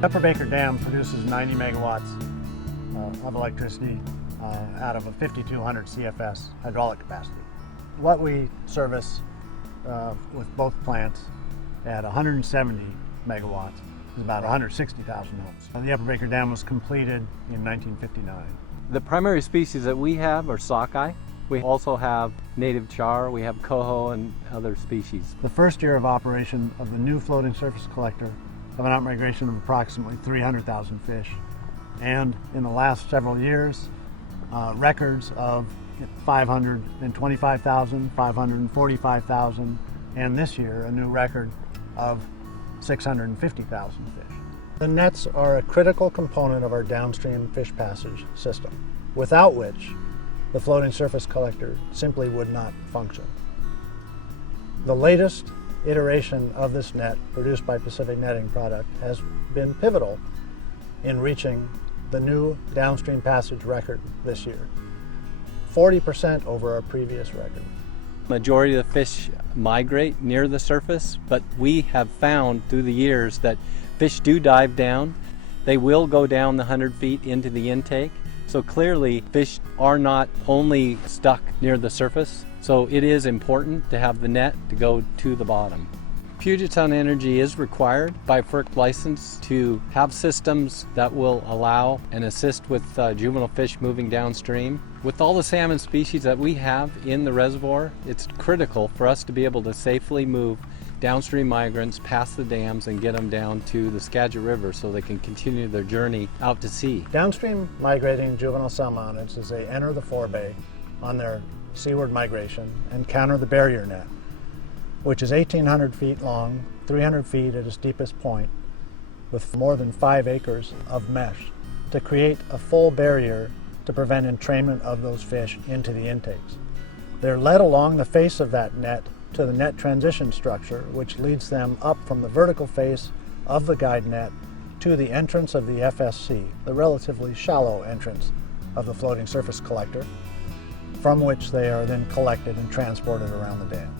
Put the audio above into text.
Upper Baker Dam produces 90 megawatts of electricity out of a 5,200 CFS hydraulic capacity. What we service with both plants at 170 megawatts is about 160,000 homes. The Upper Baker Dam was completed in 1959. The primary species that we have are sockeye. We also have native char, we have coho and other species. The first year of operation of the new floating surface collector of an outmigration of approximately 300,000 fish. And in the last several years, records of 525,000, 545,000, and this year a new record of 650,000 fish. The nets are a critical component of our downstream fish passage system, without which the floating surface collector simply would not function. The latest iteration of this net, produced by Pacific Netting Product, has been pivotal in reaching the new downstream passage record this year, 40% over our previous record. Majority of the fish migrate near the surface, but we have found through the years that fish do dive down. They will go down the 100 feet into the intake. So clearly fish are not only stuck near the surface, so it is important to have the net to go to the bottom. Puget Sound Energy is required by FERC license to have systems that will allow and assist with juvenile fish moving downstream. With all the salmon species that we have in the reservoir, it's critical for us to be able to safely move downstream migrants past the dams and get them down to the Skagit River so they can continue their journey out to sea. Downstream migrating juvenile salmonids, as they enter the forebay on their seaward migration, encounter the barrier net, which is 1,800 feet long, 300 feet at its deepest point, with more than 5 acres of mesh to create a full barrier to prevent entrainment of those fish into the intakes. They're led along the face of that net to the net transition structure, which leads them up from the vertical face of the guide net to the entrance of the FSC, the relatively shallow entrance of the floating surface collector, from which they are then collected and transported around the dam.